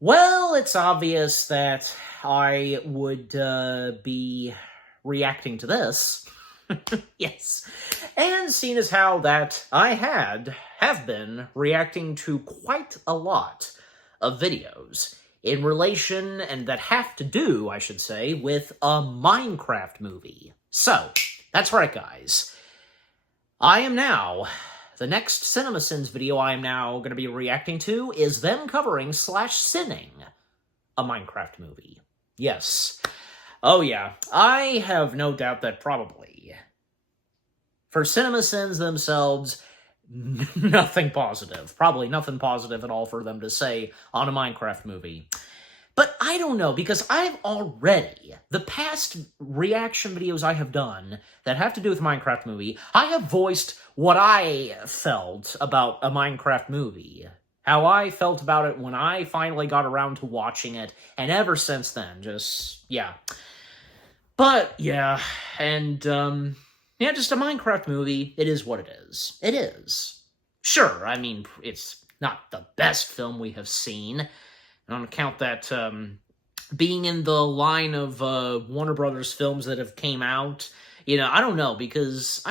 Well, it's obvious that I would be reacting to this. Yes. And seeing as how that I have been reacting to quite a lot of videos in relation, and that have to do, I should say, with a Minecraft movie. So, that's right, guys. The next CinemaSins video I am now going to be reacting to is them covering slash sinning a Minecraft movie. Yes. Oh yeah, I have no doubt that probably, for CinemaSins themselves, nothing positive. Probably nothing positive at all for them to say on a Minecraft movie. But I don't know, because I've already, the past reaction videos I have done that have to do with Minecraft movie, I have voiced what I felt about a Minecraft movie. How I felt about it when I finally got around to watching it, and ever since then, just, yeah. But, yeah, and, yeah, just a Minecraft movie, it is what it is. It is. Sure, I mean, it's not the best film we have seen, on account that being in the line of Warner Brothers films that have came out, I don't know, because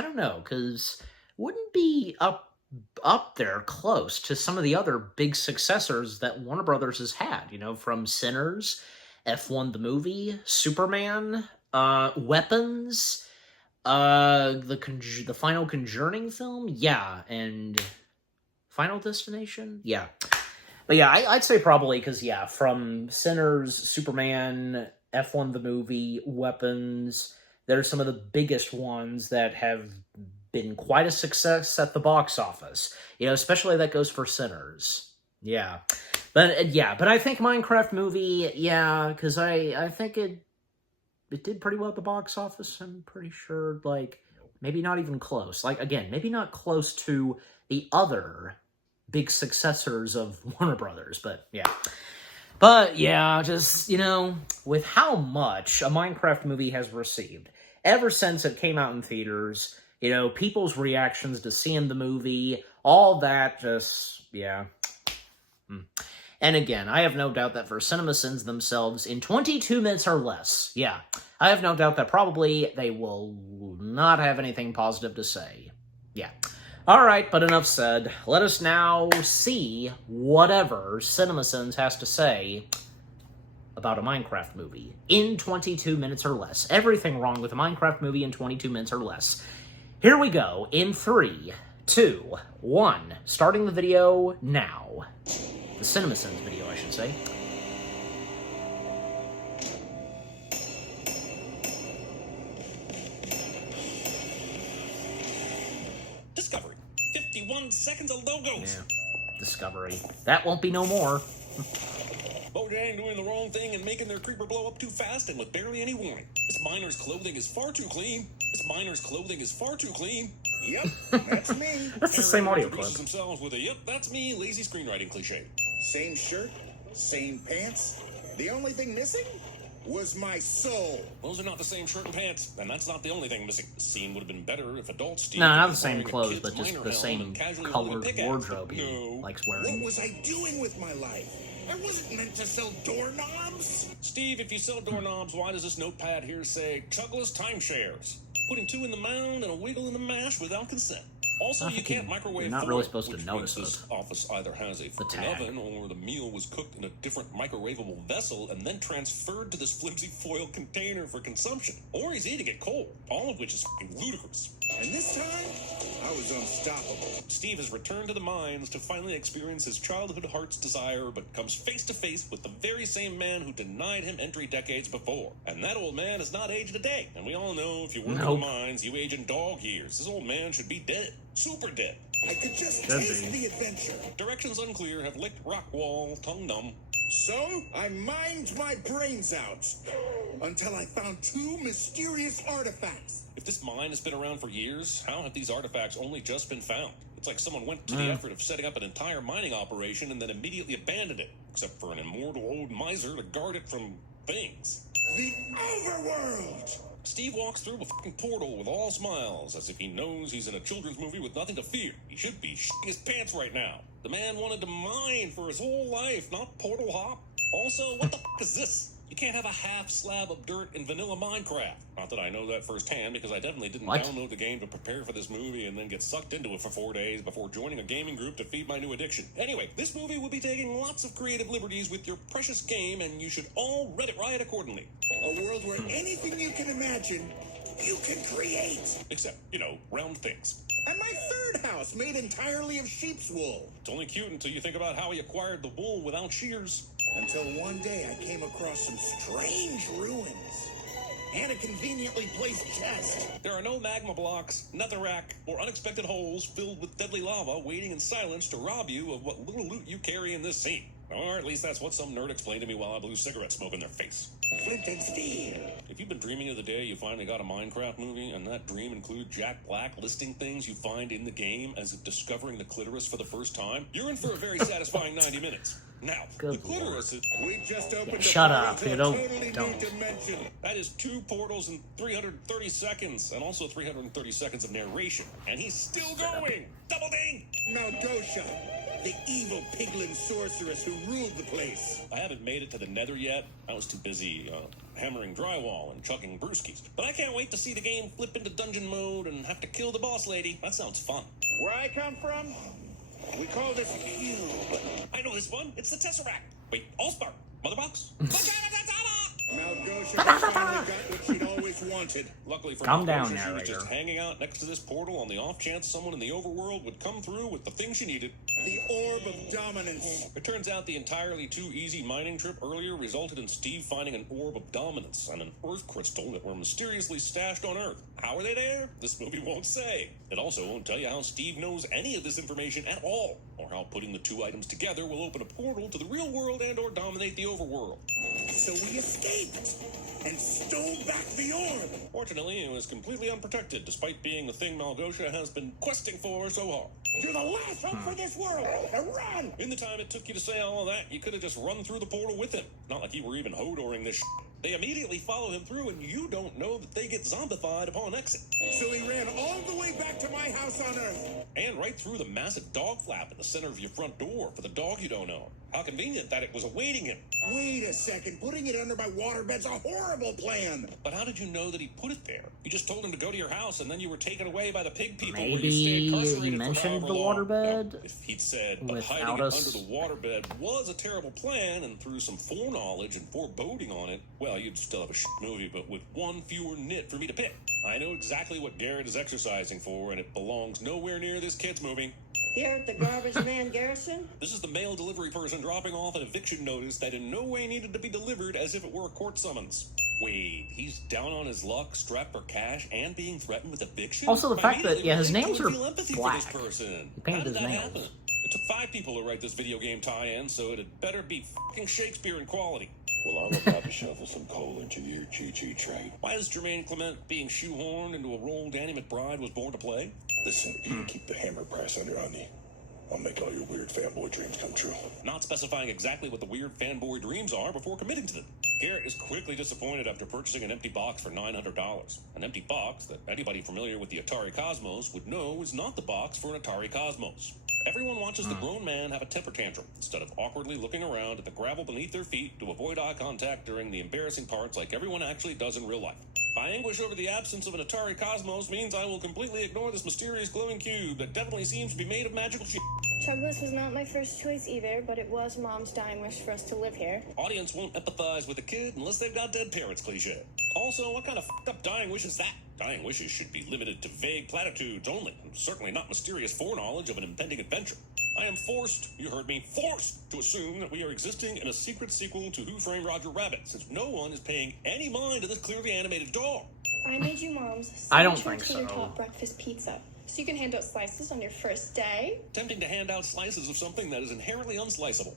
wouldn't be up there close to some of the other big successors that Warner Brothers has had, from Sinners, F1 the movie, Superman, Weapons, the final Conjuring film, yeah, and Final Destination, yeah. But yeah, I'd say probably, because, yeah, from Sinners, Superman, F1 the movie, Weapons, they're some of the biggest ones that have been quite a success at the box office. Especially that goes for Sinners. Yeah. But I think Minecraft movie, yeah, because I think it did pretty well at the box office. I'm pretty sure, maybe not even close. Again, maybe not close to the other big successors of Warner Brothers, but yeah. But yeah, just, with how much a Minecraft movie has received ever since it came out in theaters, people's reactions to seeing the movie, all that, just, yeah. And again, I have no doubt that for CinemaSins themselves, in 22 minutes or less, yeah, I have no doubt that probably they will not have anything positive to say. Yeah. Alright, but enough said. Let us now see whatever CinemaSins has to say about a Minecraft movie in 22 minutes or less. Everything wrong with a Minecraft movie in 22 minutes or less. Here we go, in 3, 2, 1. Starting the video now. The CinemaSins video, I should say. Discovery. 51 seconds of logos. Yeah, Discovery. That won't be no more. Mojang doing the wrong thing and making their creeper blow up too fast and with barely any warning. This miner's clothing is far too clean. This miner's clothing is far too clean. Yep, that's me. That's the same audio clip. Themselves with a "yep, that's me" lazy screenwriting cliche. Same shirt, same pants. The only thing missing was my soul. Those are not the same shirt and pants, and that's not the only thing missing. The scene would have been better if adult Steve... No, not the same clothes, but just the same colored wardrobe he likes wearing. What was I doing with my life? I wasn't meant to sell doorknobs. Steve, if you sell doorknobs, why does this notepad here say Chuckless Timeshares? Putting 2 in the mound and a wiggle in the mash without consent. Also, you can't microwave. You're not foil, really supposed to which notice means it. This office either has a fucking tag. oven, or the meal was cooked in a different microwavable vessel and then transferred to this flimsy foil container for consumption. Or he's eating it cold, all of which is fucking ludicrous. And this time, I was unstoppable. Steve has returned to the mines to finally experience his childhood heart's desire, but comes face to face with the very same man who denied him entry decades before. And that old man has not aged a day. And we all know if you work in the mines, you age in dog years. This old man should be dead. Super dead. I could just taste the adventure. Directions unclear, have licked rock wall, tongue numb. So, I mined my brains out until I found 2 mysterious artifacts. If this mine has been around for years, how have these artifacts only just been found? It's like someone went to the effort of setting up an entire mining operation and then immediately abandoned it, except for an immortal old miser to guard it from things. The overworld! Steve walks through a fucking portal with all smiles, as if he knows he's in a children's movie with nothing to fear. He should be shitting his pants right now. The man wanted to mine for his whole life, not portal hop. Also, what the is this? You can't have a half slab of dirt in vanilla Minecraft. Not that I know that firsthand, because I definitely didn't What? download the game to prepare for this movie and then get sucked into it for 4 days before joining a gaming group to feed my new addiction. Anyway, this movie will be taking lots of creative liberties with your precious game, and you should all Reddit riot accordingly. A world where anything you can imagine, you can create. Except, round things. And my third house, made entirely of sheep's wool. It's only cute until you think about how he acquired the wool without shears. Until one day I came across some strange ruins. And a conveniently placed chest. There are no magma blocks, netherrack, or unexpected holes filled with deadly lava waiting in silence to rob you of what little loot you carry in this scene. Or at least that's what some nerd explained to me while I blew cigarette smoke in their face. Flint and steel. If you've been dreaming of the day you finally got a Minecraft movie, and that dream includes Jack Black listing things you find in the game as if discovering the clitoris for the first time, you're in for a very satisfying 90 minutes. Now, Good the clitoris is... We just opened Shut a up, portal you to a don't- totally don't. new dimension. That is 2 portals in 330 seconds, and also 330 seconds of narration. And he's still going! Double ding! Maldosha, the evil piglin sorceress who ruled the place. I haven't made it to the nether yet. I was too busy hammering drywall and chucking brewskis. But I can't wait to see the game flip into dungeon mode and have to kill the boss lady. That sounds fun. Where I come from, we call this a cube. I know this one. It's the Tesseract. Wait, Allspark. Mother box. Maldosha finally got what she'd always wanted. Luckily for Calm Malfesha, down, she was narrator. just hanging out next to this portal on the off chance someone in the overworld would come through with the thing she needed. The orb of dominance. It turns out the entirely too easy mining trip earlier resulted in Steve finding an orb of dominance and an earth crystal that were mysteriously stashed on Earth. How are they there? This movie won't say. It also won't tell you how Steve knows any of this information at all, or how putting the two items together will open a portal to the real world and or dominate the overworld. So we escaped and stole back the orb. Fortunately, it was completely unprotected, despite being the thing Maldosha has been questing for so hard. You're the last hope for this world. Now run! In the time it took you to say all of that, you could have just run through the portal with him. Not like you were even Hodoring this shit. They immediately follow him through, and you don't know that they get zombified upon exit. So he ran all the way back to my house on Earth. And right through the massive dog flap in the center of your front door for the dog you don't own. How convenient that it was awaiting him. Wait a second. Putting it under my waterbed's a horrible plan. But how did you know that he put it there? You just told him to go to your house, and then you were taken away by the pig people. where Maybe you stayed he incarcerated for mentioned however the long. waterbed Now, if he'd said, but without hiding it us- under the waterbed was a terrible plan, and threw some foreknowledge and foreboding on it, well, you'd still have a shit movie, but with one fewer nit for me to pick. I know exactly what Garrett is exercising for, and it belongs nowhere near this kid's movie. Here at the Garbage Man Garrison? This is the mail delivery person dropping off an eviction notice that in no way needed to be delivered as if it were a court summons. Wait, he's down on his luck, strapped for cash, and being threatened with eviction? Also, the fact that, Immediately, yeah, his really nails don't are feel empathy black. For this person. He painted How did his that nails. happen? It took 5 people to write this video game tie-in, so it'd better be fucking Shakespeare in quality. Well, I'm about to shovel some coal into your choo-choo train. Why is Jermaine Clement being shoehorned into a role Danny McBride was born to play? Listen, you keep the hammer press under on me. I'll make all your weird fanboy dreams come true. Not specifying exactly what the weird fanboy dreams are before committing to them. Garrett is quickly disappointed after purchasing an empty box for $900. An empty box that anybody familiar with the Atari Cosmos would know is not the box for an Atari Cosmos. Everyone watches the grown man have a temper tantrum instead of awkwardly looking around at the gravel beneath their feet to avoid eye contact during the embarrassing parts like everyone actually does in real life. My anguish over the absence of an Atari Cosmos means I will completely ignore this mysterious glowing cube that definitely seems to be made of magical shit. Chugless was not my first choice either, but it was Mom's dying wish for us to live here. Audience won't empathize with a kid unless they've got dead parents cliche. Also, what kind of fucked up dying wish is that? Dying wishes should be limited to vague platitudes only, and certainly not mysterious foreknowledge of an impending adventure. I am forced, you heard me, forced to assume that we are existing in a secret sequel to Who Framed Roger Rabbit, since no one is paying any mind to this clearly animated dog. I made you Mom's I don't signature think so. tater tot breakfast pizza, so you can hand out slices on your first day. Tempting to hand out slices of something that is inherently unsliceable.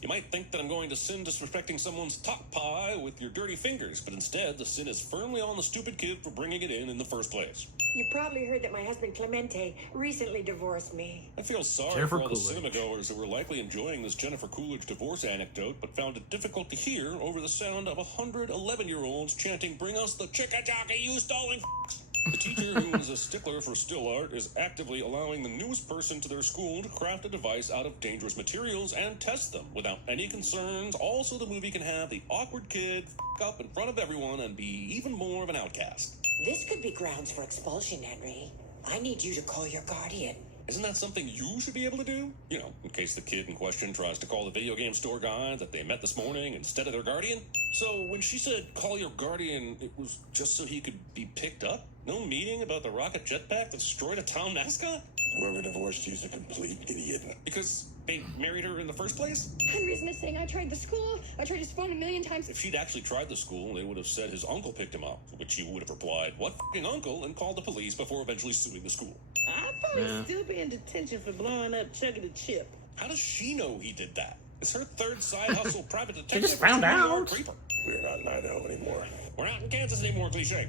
You might think that I'm going to sin disrespecting someone's top pie with your dirty fingers, but instead the sin is firmly on the stupid kid for bringing it in the first place. You probably heard that my husband Clemente recently divorced me. I feel sorry Jennifer for all the Coolidge. cinema goers who were likely enjoying this Jennifer Coolidge divorce anecdote, but found it difficult to hear over the sound of 111-year-olds chanting, "Bring us the chicka jockey, you stolen f***s." The teacher, who is a stickler for still art, is actively allowing the newest person to their school to craft a device out of dangerous materials and test them without any concerns. Also, the movie can have the awkward kid up in front of everyone and be even more of an outcast. This could be grounds for expulsion, Henry. I need you to call your guardian. Isn't that something you should be able to do? You know, in case the kid in question tries to call the video game store guy that they met this morning instead of their guardian. So when she said call your guardian, it was just so he could be picked up? No meeting about the rocket jetpack that destroyed a town mascot? Whoever divorced you's a complete idiot. Because they married her in the first place? Henry's missing. I tried the school. I tried his phone a million times. If she'd actually tried the school, they would have said his uncle picked him up, which you would have replied, what f***ing uncle, and called the police before eventually suing the school. I'd probably still be in detention for blowing up Chucky the Chip. How does she know he did that? It's her third side hustle private detective. just found out. Creeper. We're not in Idaho anymore. We're not in Kansas anymore, cliche.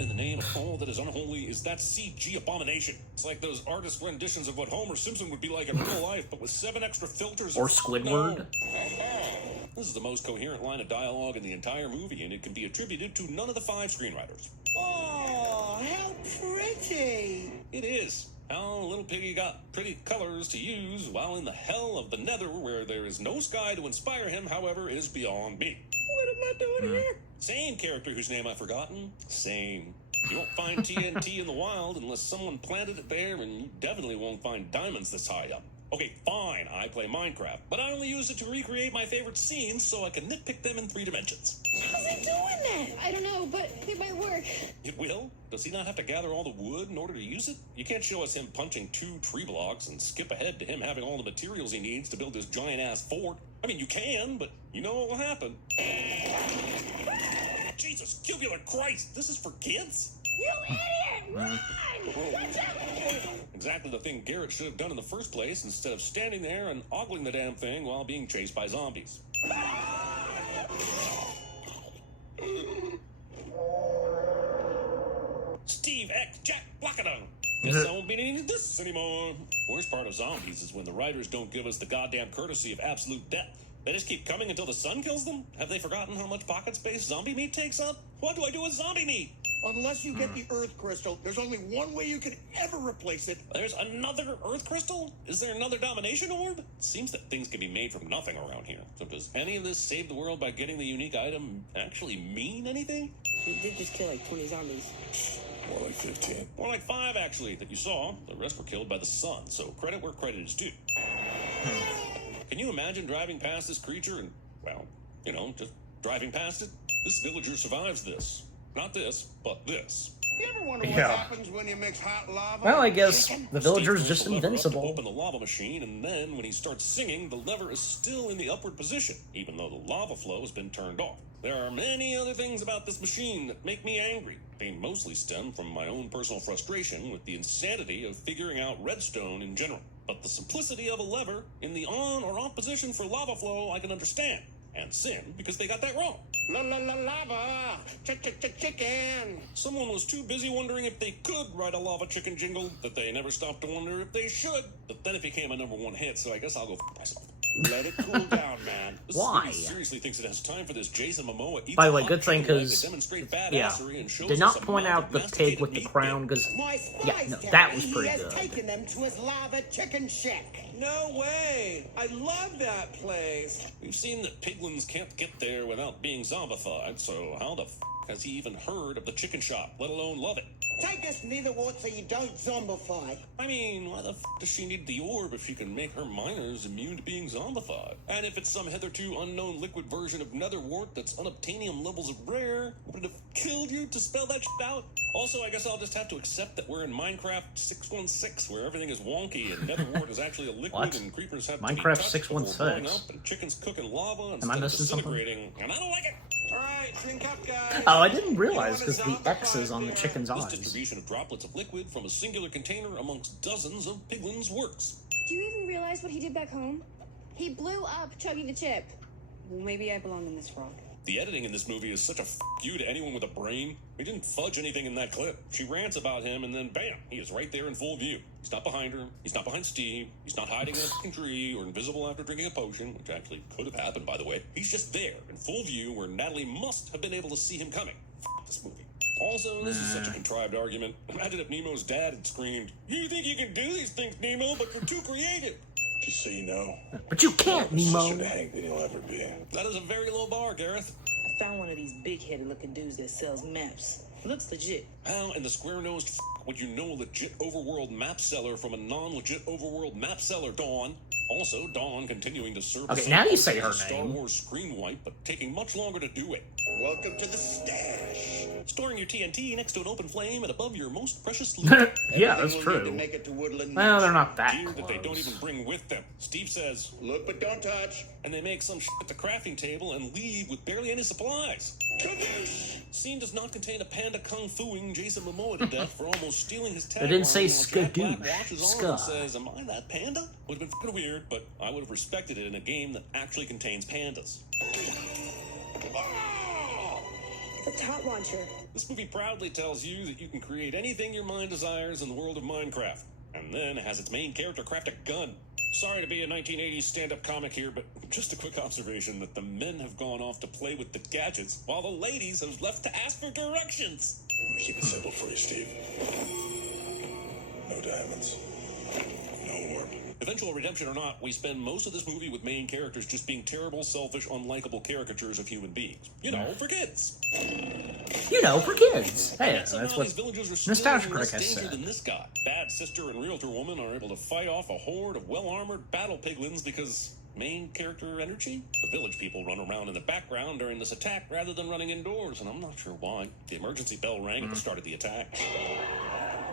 In the name of all that is unholy is that CG abomination. It's like those artist renditions of what Homer Simpson would be like in real life, but with 7 extra filters. Or Squidward. No. This is the most coherent line of dialogue in the entire movie, and it can be attributed to none of the 5 screenwriters. Oh, how pretty. It is. How little piggy got pretty colors to use while in the hell of the nether where there is no sky to inspire him, however, is beyond me. What am I doing here? Same character whose name I've forgotten. Same. You won't find TNT in the wild unless someone planted it there, and you definitely won't find diamonds this high up. Okay, fine, I play Minecraft, but I only use it to recreate my favorite scenes so I can nitpick them in 3 dimensions. How's he doing that? I don't know, but it might work. It will? Does he not have to gather all the wood in order to use it? You can't show us him punching 2 tree blocks and skip ahead to him having all the materials he needs to build his giant-ass fort. I mean, you can, but you know what will happen. Jesus, cubular Christ, this is for kids? You idiot! Run! Watch out! Exactly the thing Garrett should have done in the first place instead of standing there and ogling the damn thing while being chased by zombies. Steve X Jack Blockadon. Guess I won't be needing this anymore. Worst part of zombies is when the writers don't give us the goddamn courtesy of absolute death. They just keep coming until the sun kills them? Have they forgotten how much pocket space zombie meat takes up? What do I do with zombie meat? Unless you get the Earth Crystal, there's only one way you can ever replace it. There's another Earth Crystal? Is there another Domination Orb? It seems that things can be made from nothing around here. So does any of this save the world by getting the unique item actually mean anything? We did just kill like 20 zombies. More like 15. More like 5, actually, that you saw. The rest were killed by the sun, so credit where credit is due. Can you imagine driving past this creature and, well, you know, just driving past it? This villager survives this. Not this, but this. You ever wonder what Yeah. happens when you mix hot lava? Well, I with guess chicken? the villager's Steve just pulls the lever up to invincible. open the lava machine, and then when he starts singing, the lever is still in the upward position, even though the lava flow has been turned off. There are many other things about this machine that make me angry. They mostly stem from my own personal frustration with the insanity of figuring out redstone in general. But the simplicity of a lever in the on or off position for lava flow I can understand. And sin because they got that wrong. La la la lava, chicken. Someone was too busy wondering if they could write a lava chicken jingle that they never stopped to wonder if they should. But then it became a #1 hit, so I guess I'll go f myself. Let it cool down, man. This Why? movie seriously thinks it has time for this Jason Momoa eats By the a way, hot good thing, chicken leg to 'cause, demonstrate yeah, badassery and shows did us not a point mouth out of the pig masticated with the meat crown, bit. because My yeah, spies no, tell that me was he pretty has good. taken them to his lava chicken shack. No way. I love that place. We've seen that piglins can't get there without being zombified, so how the f has he even heard of the chicken shop, let alone love it? Take us neitherwort so you don't zombify. I mean, why the f does she need the orb if she can make her miners immune to being zombified? And if it's some hitherto unknown liquid version of netherwort that's unobtainium levels of rare, would it have killed you to spell that shit out? Also, I guess I'll just have to accept that we're in Minecraft 616, where everything is wonky and netherwort is actually a liquid What? and creepers have Minecraft to be touched before 616? blowing up and chickens cooking lava instead of missing something? disintegrating, and I don't like it. All right, drink up, guys. Oh, I didn't realize You because wanna the X's on the zombify chicken's This eyes. distribution of droplets of liquid from a singular container amongst dozens of piglins works. Do you even realize what he did back home? He blew up Chuggy the Chip. Well, maybe I belong in this frog. The editing in this movie is such a f you to anyone with a brain. We didn't fudge anything in that clip. She rants about him, and then bam, he is right there in full view. He's not behind her. He's not behind Steve. He's not hiding in a fucking tree or invisible after drinking a potion, which actually could have happened, by the way. He's just there in full view where Natalie must have been able to see him coming. F this movie. Also, this is such a contrived argument. Imagine if Nemo's dad had screamed, "You think you can do these things, Nemo, but you're too creative." Just so you know, But you can't, Nemo. sister to Hank than he'll ever be. That is a very low bar, Gareth. I found one of these big-headed looking dudes that sells maps. Looks legit. How in the square-nosed would you know a legit overworld map seller from a non-legit overworld map seller, Dawn? Also, Dawn continuing to serve Okay, now you say her Star name. Wars screen wipe, but taking much longer to do it. Welcome to the stash. Storing your TNT next to an open flame and above your most precious loot. Yeah, that's Everything we'll need to true. make it to Woodland Well, they're Mansion. not that Gear that they don't even close. bring with them. Steve says, Look, but don't touch. and they make some shit at the crafting table and leave with barely any supplies. Kaboosh! Scene does not contain a panda kung fuing Jason Momoa to death for almost stealing his tagline. They didn't say while Jack Black skadoosh, watches on ska. and says, "Am I that panda?" Would have been fucking weird, but I would have respected it in a game that actually contains pandas. It's a tot launcher. This movie proudly tells you that you can create anything your mind desires in the world of Minecraft, and then has its main character craft a gun. Sorry to be a 1980s stand-up comic here, but just a quick observation that the men have gone off to play with the gadgets, while the ladies have left to ask for directions. Keep it simple for you, Steve. No diamonds. No warp. Eventual redemption or not, we spend most of this movie with main characters just being terrible, selfish, unlikable caricatures of human beings. You know, for kids. You know, for kids. Hey, And somehow that's what these villagers are still Nostalgia in Critic less has danger said. than this guy. Bad sister and realtor woman are able to fight off a horde of well-armored battle piglins because main character energy? The village people run around in the background during this attack rather than running indoors, and I'm not sure why. The emergency bell rang at the start of the attack.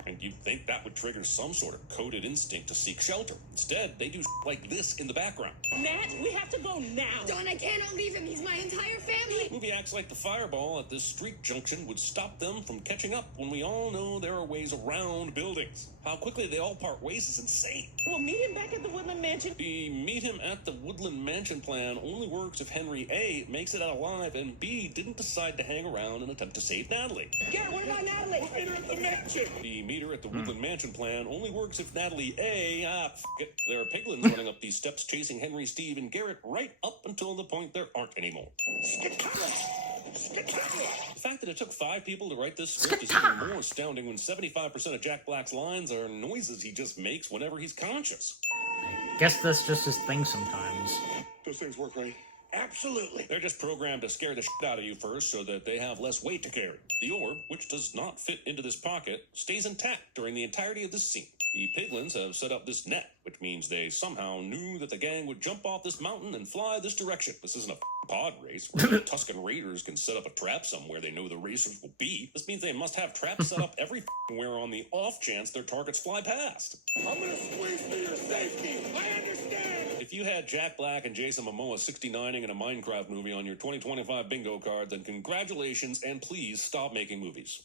And you'd think that would trigger some sort of coded instinct to seek shelter. Instead, they do like this in the background. Nat, we have to go now. Dawn, I cannot leave him. He's my entire family. The movie acts like the fireball at this street junction would stop them from catching up when we all know there are ways around buildings. How quickly they all part ways is insane. We'll meet him back at the Woodland Mansion. The meet him at the Woodland Mansion plan only works if Henry A. makes it out alive and B. didn't decide to hang around and attempt to save Natalie. Garrett, what about Natalie? Meet her at the mansion. The meter at the Woodland Mansion plan only works if Natalie A. There are piglins running up these steps chasing Henry, Steve, and Garrett right up until the point there aren't anymore. The fact that it took 5 people to write this script is even more astounding when 75% of Jack Black's lines are noises he just makes whenever he's conscious. Guess that's just his thing sometimes. Those things work, right? Absolutely. They're just programmed to scare the shit out of you first so that they have less weight to carry. The orb, which does not fit into this pocket, stays intact during the entirety of this scene. The piglins have set up this net, which means they somehow knew that the gang would jump off this mountain and fly this direction. This isn't a pod race where the Tuscan Raiders can set up a trap somewhere they know the racers will be. This means they must have traps set up everywhere on the off chance their targets fly past. I'm gonna squeeze for your safety. I understand. If you had Jack Black and Jason Momoa 69ing in a Minecraft movie on your 2025 bingo card, then congratulations and please stop making movies.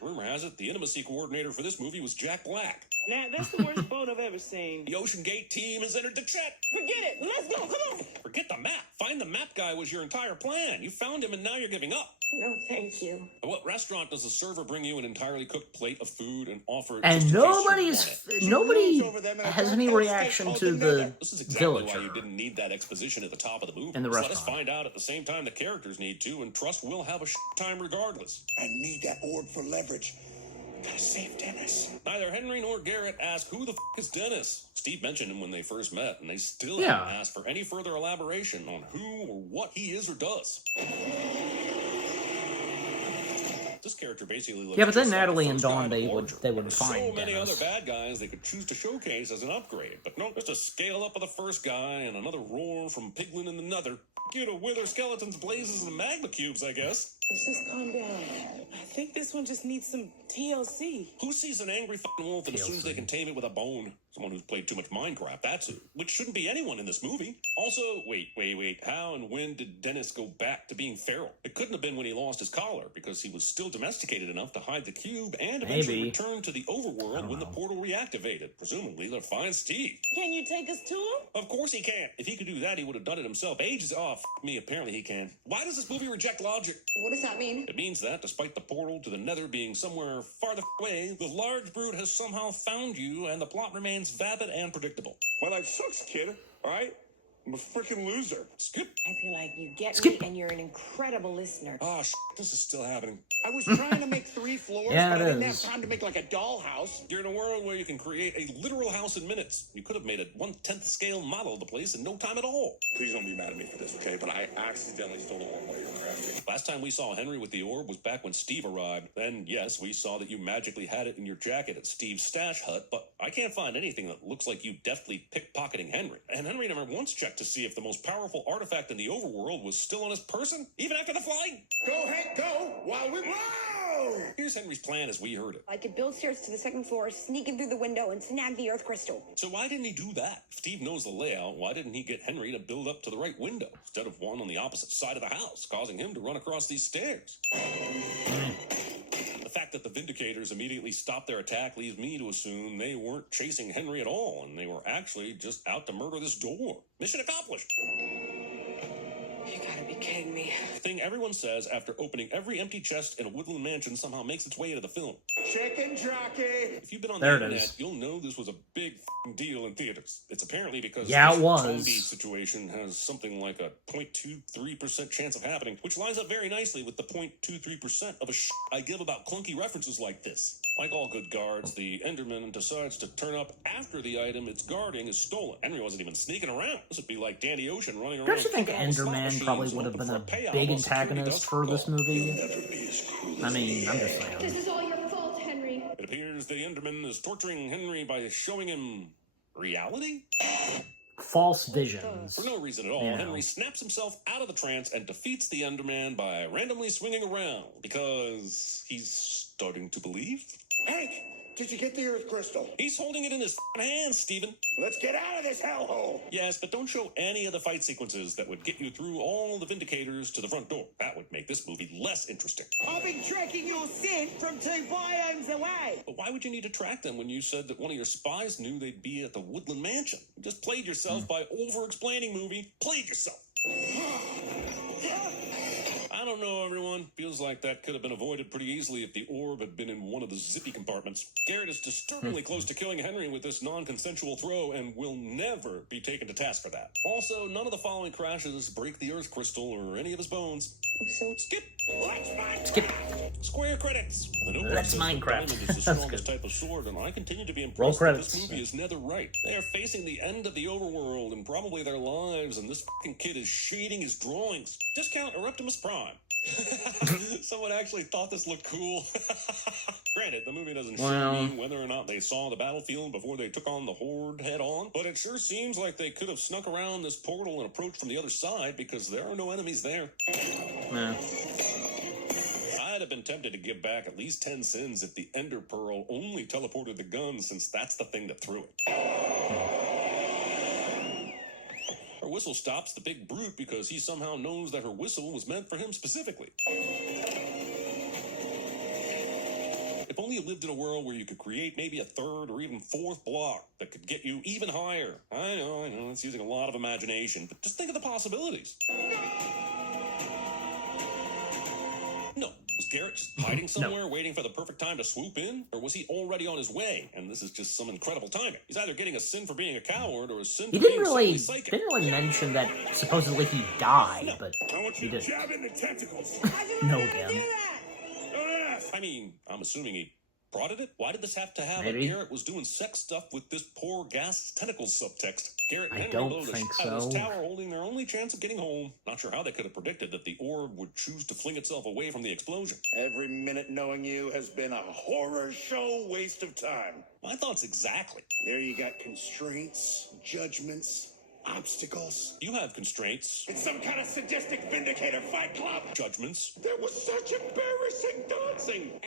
Rumor has it, the intimacy coordinator for this movie was Jack Black. Nat, that's the worst boat I've ever seen. The Ocean Gate team has entered the chat. Forget it. Let's go. Come on. Forget the map. Find the map guy was your entire plan. You found him and now you're giving up. No, thank you. At what restaurant does the server bring you an entirely cooked plate of food and offer it And just in case you want nobody over them in a has any dark-ass reaction state to called the the Nether. This is exactly why villager. you didn't need that exposition at the top of the movie. In the Just let us restaurant. find out at the same time the characters need to, and trust we'll have a time regardless. I need that orb for leverage. Gotta save Dennis. Neither Henry nor Garrett ask who the is Dennis. Steve mentioned him when they first met, and they still Yeah. haven't asked for any further elaboration on who or what he is or does. This character basically looks Yeah, but then just like the Natalie and first guy, Dawn, but they larger. would There's find so many Dennis. other bad guys they could choose to showcase as an upgrade, but no, just a scale up of the first guy and another roar from Piglin in the Nether. You to wither skeletons, blazes, and magma cubes, I guess. Let's just calm down. I think this one just needs some TLC. Who sees an angry fucking wolf and assumes they can tame it with a bone? Someone who's played too much Minecraft, that's who. Which shouldn't be anyone in this movie. Also, wait. How and when did Dennis go back to being feral? It couldn't have been when he lost his collar, because he was still domesticated enough to hide the cube and eventually Maybe. return to the overworld when the know. portal reactivated. Presumably to find Steve. Can you take us to him? Of course he can. If he could do that, he would have done it himself ages. Oh, me, apparently he can. Why does this movie reject logic? What does that mean? It means that, despite the portal to the Nether being somewhere far the away, the large brute has somehow found you, and the plot remains vapid and predictable. My life sucks, kid. All right? I'm a freaking loser. Skip. I feel like you get Skip. me and you're an incredible listener. Ah, this is still happening. I was trying to make 3 floors, Yeah, but I it didn't is. have time to make like a dollhouse. You're in a world where you can create a literal house in minutes. You could have made a 1/10 scale model of the place in no time at all. Please don't be mad at me for this, okay? But I accidentally stole the orb while you were crafting. Last time we saw Henry with the orb was back when Steve arrived. Then, yes, we saw that you magically had it in your jacket at Steve's stash hut, but I can't find anything that looks like you deftly pickpocketing Henry. And Henry never once checked to see if the most powerful artifact in the overworld was still on his person, even after the flight. Go, Hank, go, while we roll! Here's Henry's plan as we heard it. I could build stairs to the second floor, sneak in through the window, and snag the Earth crystal. So why didn't he do that? If Steve knows the layout, why didn't he get Henry to build up to the right window instead of one on the opposite side of the house, causing him to run across these stairs? The fact that the Vindicators immediately stopped their attack leaves me to assume they weren't chasing Henry at all, and they were actually just out to murder this door. Mission accomplished. You gotta be kidding me. The thing everyone says after opening every empty chest in a woodland mansion somehow makes its way into the film. Chicken jockey! If you've been on There the it internet, is. you'll know this was a big f***ing deal in theaters. It's apparently because Yeah, this it was. Cody situation has something like a 0.23% chance of happening, which lines up very nicely with the 0.23% of a I give about clunky references like this. Like all good guards, the Enderman decides to turn up after the item it's guarding is stolen. Henry wasn't even sneaking around. This would be like Danny Ocean running around. Don't you think picking all the slot Enderman machines probably and would have hoping been a for payout big while security antagonist does for this call. movie? Never be as cruel I as mean, I'm just This saying. is all your fault, Henry. It appears the Enderman is torturing Henry by showing him reality? False visions. For no reason at all, Yeah. Henry snaps himself out of the trance and defeats the Enderman by randomly swinging around because he's starting to believe. Hank, did you get the Earth crystal? He's holding it in his f***ing hands, Steven. Let's get out of this hellhole! Yes, but don't show any of the fight sequences that would get you through all the Vindicators to the front door. That would make this movie less interesting. I've been tracking your scent from 2 biomes away. But why would you need to track them when you said that one of your spies knew they'd be at the Woodland Mansion? You just played yourself by over-explaining, movie. Played yourself. I don't know, everyone. Feels like that could have been avoided pretty easily if the orb had been in one of the zippy compartments. Garrett is disturbingly close to killing Henry with this non-consensual throw and will never be taken to task for that. Also, none of the following crashes break the Earth crystal or any of his bones. So skip. Skip. Square credits. The notebook Let's says that Minecraft. diamond is the That's strongest good. type of sword, and I continue to be Roll impressed that this credits. movie is netherite. They are facing the end of the overworld and probably their lives, and this fucking kid is shading his drawings. Discount Eruptimus Prime. Someone actually thought this looked cool. Granted, the movie doesn't Well. show me whether or not they saw the battlefield before they took on the Horde head on, but it sure seems like they could have snuck around this portal and approached from the other side because there are no enemies there. Nah. I'd have been tempted to give back at least 10 sins if the Ender Pearl only teleported the gun, since that's the thing that threw it. Her whistle stops the big brute because he somehow knows that her whistle was meant for him specifically. If only you lived in a world where you could create maybe a third or even fourth block that could get you even higher. I know, it's using a lot of imagination, but just think of the possibilities. No. Was Garrett just hiding somewhere, waiting for the perfect time to swoop in? Or was he already on his way, and this is just some incredible timing? He's either getting a sin for being a coward or a sin He for didn't being really suddenly psychic. mention that supposedly he died, but I want he you to did. jab in the tentacles. No, again. Don't ask. I mean, I'm assuming he prodded it? Why did this have to happen? Maybe. Garrett was doing sex stuff with this poor gas tentacles subtext. Garrett and I Henry don't blow the think shit out of so. this tower, holding their only chance of getting home. Not sure how they could have predicted that the orb would choose to fling itself away from the explosion. Every minute knowing you has been a horror show waste of time. My thoughts exactly. There you got constraints, judgments, obstacles. You have constraints, It's some kind of sadistic Vindicator fight club. judgments, There was such embarrassing dancing.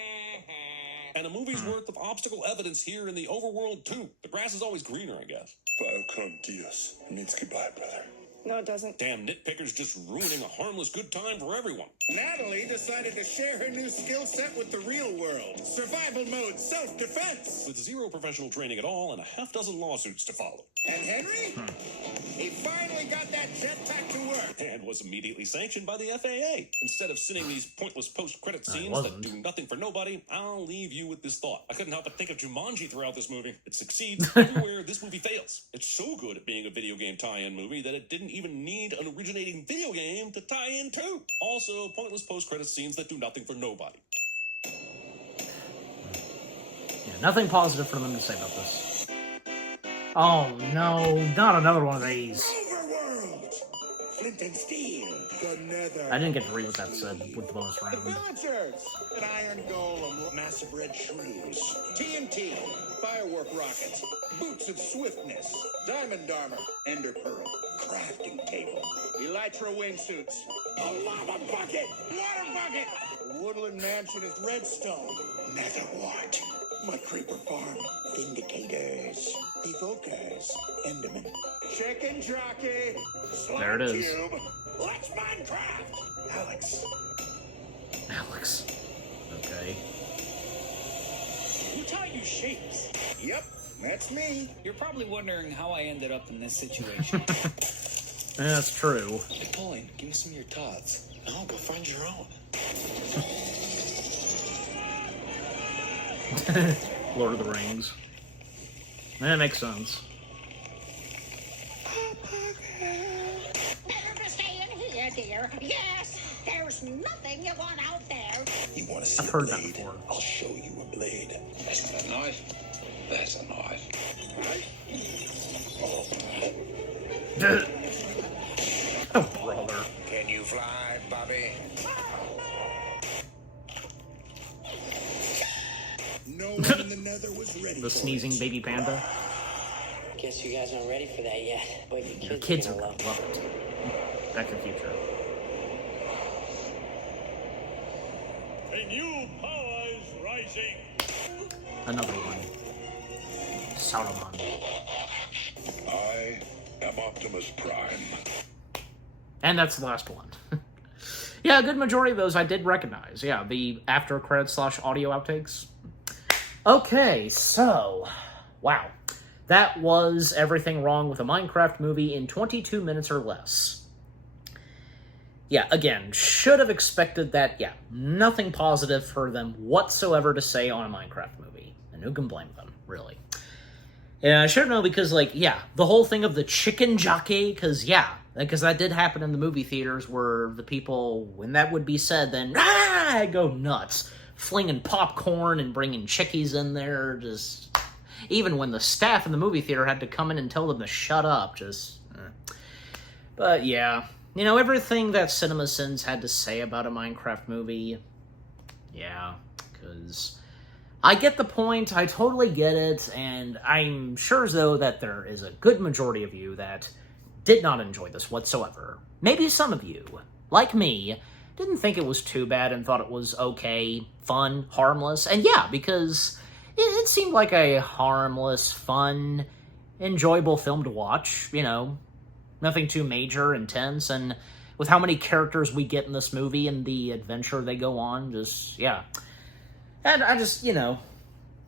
and a movie's worth of obstacle evidence here in the overworld too. The grass is always greener, I guess. Vio con Dios. It means goodbye, brother. No, it doesn't. Damn nitpickers just ruining a harmless good time for everyone. Natalie decided to share her new skill set with the real world. Survival mode, self-defense. With zero professional training at all and a half dozen lawsuits to follow. And Henry? He finally got that jetpack to work. And was immediately sanctioned by the FAA. Instead of sending these pointless post-credit scenes that do nothing for nobody, I'll leave you with this thought. I couldn't help but think of Jumanji throughout this movie. It succeeds everywhere this movie fails. It's so good at being a video game tie-in movie that it didn't even need an originating video game to tie in to. Also, pointless post-credit scenes that do nothing for nobody. Yeah, nothing positive for them to say about this. Oh no, not another one of these. Overworld! Flint and Steel. The Nether. I didn't get to read what that said with the bonus round. Villagers! An iron golem, massive red shrews, TNT, firework rockets, boots of swiftness, diamond armor, ender pearl, crafting table, elytra wingsuits, a lava bucket, water bucket. The woodland mansion is redstone, nether wart, my creeper farm, vindicators, evokers, enderman, chicken jockey, There it is. Slime cube. Let's Minecraft! Alex. Alex. Okay. Who taught you shapes? Yep, that's me. You're probably wondering how I ended up in this situation. Yeah, that's true. Hey, Pauline, give me some of your tots. No, go find your own. Lord of the Rings. That makes sense. Better to stay in here, dear. Yes, there's nothing you want out there. You want to see I've a heard that blade? before. I'll show you a blade. That's not a knife. That's a knife. Oh, brother. Can you fly, Bobby? No one in the nether was ready The for sneezing it. baby panda. Guess you guys aren't ready for that yet. But your The kids are gonna love it. Back to the Future. A new power is rising. Another one. Sauron. I am Optimus Prime. And that's the last one. Yeah, a good majority of those I did recognize. Yeah, the after credits / audio outtakes. Okay, so, wow. That was everything wrong with a Minecraft movie in 22 minutes or less. Yeah, again, should have expected that, yeah, nothing positive for them whatsoever to say on a Minecraft movie. And who can blame them, really? Yeah, I should have known because, like, yeah, the whole thing of the chicken jockey, because that did happen in the movie theaters where the people, when that would be said, then, I'd go nuts. Flinging popcorn and bringing chickies in there, just... Even when the staff in the movie theater had to come in and tell them to shut up, just... But, yeah. You know, everything that CinemaSins had to say about a Minecraft movie, yeah, because... I get the point, I totally get it, and I'm sure, though, that there is a good majority of you that did not enjoy this whatsoever. Maybe some of you, like me, didn't think it was too bad and thought it was okay, fun, harmless, and yeah, because it seemed like a harmless, fun, enjoyable film to watch, you know, nothing too major, intense, and with how many characters we get in this movie and the adventure they go on, just, yeah. And I just, you know,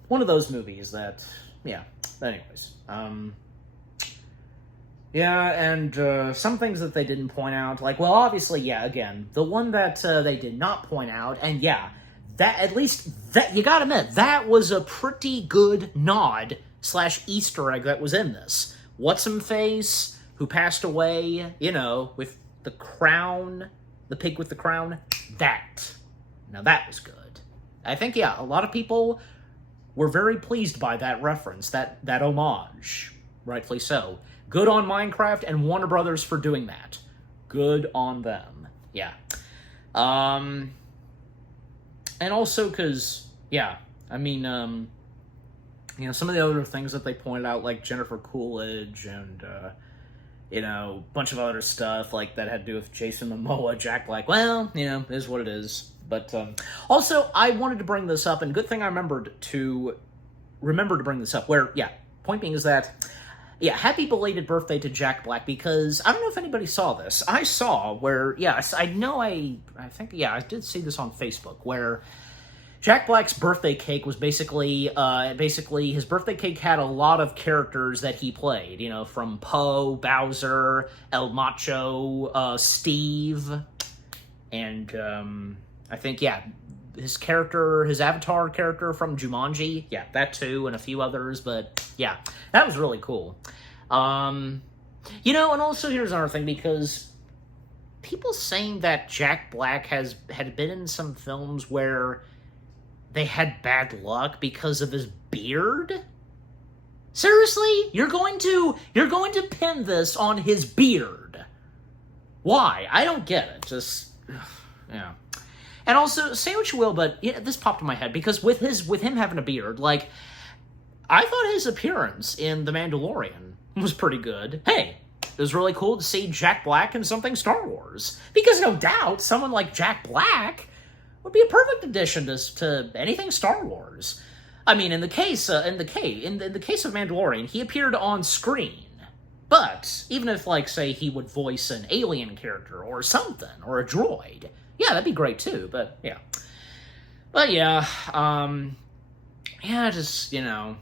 one of those movies that, yeah, anyways. Yeah, and some things that they didn't point out, like, well, obviously, yeah, again, the one that they did not point out, and yeah, that, at least, that, you gotta admit, that was a pretty good nod / Easter egg that was in this. What's-him-face, who passed away, you know, with the crown, the pig with the crown, that. Now that was good. I think, yeah, a lot of people were very pleased by that reference, that homage. Rightfully so. Good on Minecraft and Warner Brothers for doing that. Good on them. Yeah. And also because, yeah, I mean, you know, some of the other things that they pointed out, like Jennifer Coolidge and, you know, a bunch of other stuff, like, that had to do with Jason Momoa, Jack Black, well, you know, it is what it is. But, also, I wanted to bring this up, and good thing I remember to bring this up, where, yeah, point being is that, yeah, happy belated birthday to Jack Black, because I don't know if anybody saw this. I saw where, yes, I know I think, yeah, I did see this on Facebook, where Jack Black's birthday cake was basically his birthday cake had a lot of characters that he played, you know, from Poe, Bowser, El Macho, Steve, and I think, yeah, his avatar character from Jumanji, yeah, that too, and a few others, but yeah, that was really cool. You know, and also here's another thing, because people saying that Jack Black had been in some films where they had bad luck because of his beard? Seriously? You're going to pin this on his beard? Why? I don't get it. Just, yeah. And also, say what you will, but yeah, this popped in my head, because with him having a beard, like, I thought his appearance in The Mandalorian was pretty good. Hey, it was really cool to see Jack Black in something Star Wars, because no doubt someone like Jack Black would be a perfect addition to anything Star Wars. I mean, in the case of Mandalorian, he appeared on screen. But even if, like, say, he would voice an alien character or something, or a droid, yeah, that'd be great too. But yeah, yeah, just, you know,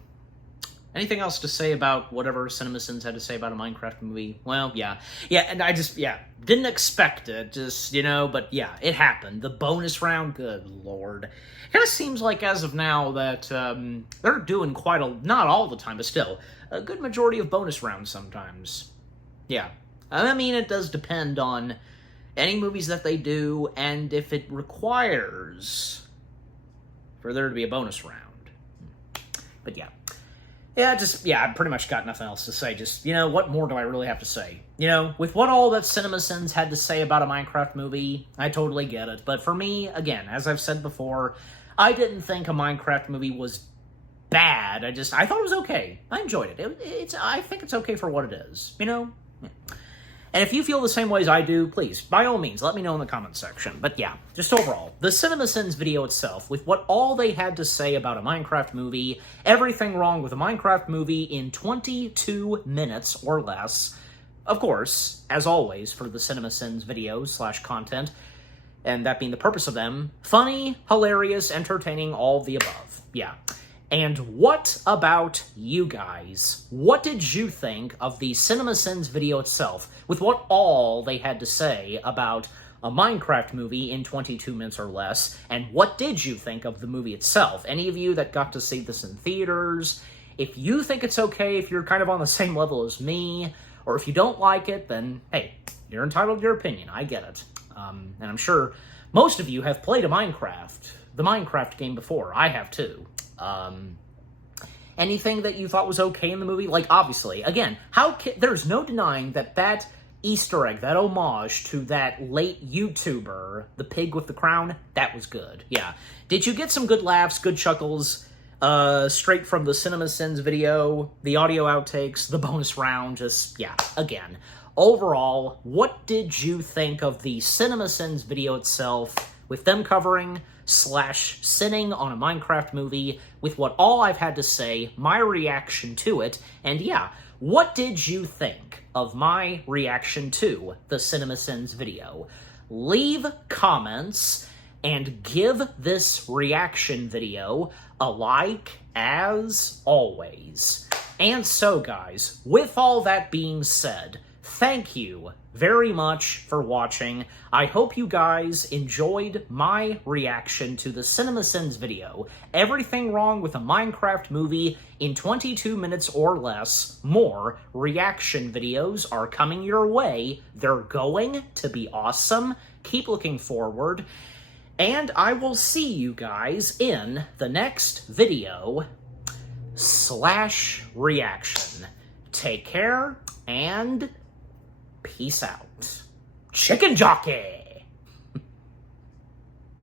anything else to say about whatever CinemaSins had to say about a Minecraft movie? Well, yeah, and I just, didn't expect it, just, you know, but yeah, it happened. The bonus round, good lord. Kind of seems like, as of now, that they're doing not all the time, but still, a good majority of bonus rounds sometimes. Yeah, I mean, it does depend on any movies that they do, and if it requires for there to be a bonus round. But yeah, I've pretty much got nothing else to say. Just, you know, what more do I really have to say? You know, with what all that CinemaSins had to say about a Minecraft movie, I totally get it. But for me, again, as I've said before, I didn't think a Minecraft movie was bad. I thought it was okay. I enjoyed it. I think it's okay for what it is, you know? Yeah. And if you feel the same way as I do, please, by all means, let me know in the comments section. But yeah, just overall, the CinemaSins video itself, with what all they had to say about a Minecraft movie, everything wrong with a Minecraft movie in 22 minutes or less, of course, as always, for the CinemaSins videos / content, and that being the purpose of them, funny, hilarious, entertaining, all of the above. Yeah. And what about you guys? What did you think of the CinemaSins video itself, with what all they had to say about a Minecraft movie in 22 minutes or less? And what did you think of the movie itself? Any of you that got to see this in theaters? If you think it's okay, if you're kind of on the same level as me, or if you don't like it, then, hey, you're entitled to your opinion. I get it. And I'm sure most of you have played the Minecraft game before. I have too. Anything that you thought was okay in the movie? Like, obviously, again, there's no denying that Easter egg, that homage to that late YouTuber, the pig with the crown, that was good. Yeah. Did you get some good laughs, good chuckles, straight from the CinemaSins video, the audio outtakes, the bonus round? Just, yeah, again. Overall, what did you think of the CinemaSins video itself, with them covering / sinning on a Minecraft movie, with what all I've had to say, my reaction to it, and yeah, what did you think of my reaction to the CinemaSins video? Leave comments and give this reaction video a like, as always. And so, guys, with all that being said, thank you very much for watching. I hope you guys enjoyed my reaction to the CinemaSins video. Everything wrong with a Minecraft movie in 22 minutes or less. More reaction videos are coming your way. They're going to be awesome. Keep looking forward. And I will see you guys in the next video / reaction. Take care and peace out. Chicken Jockey!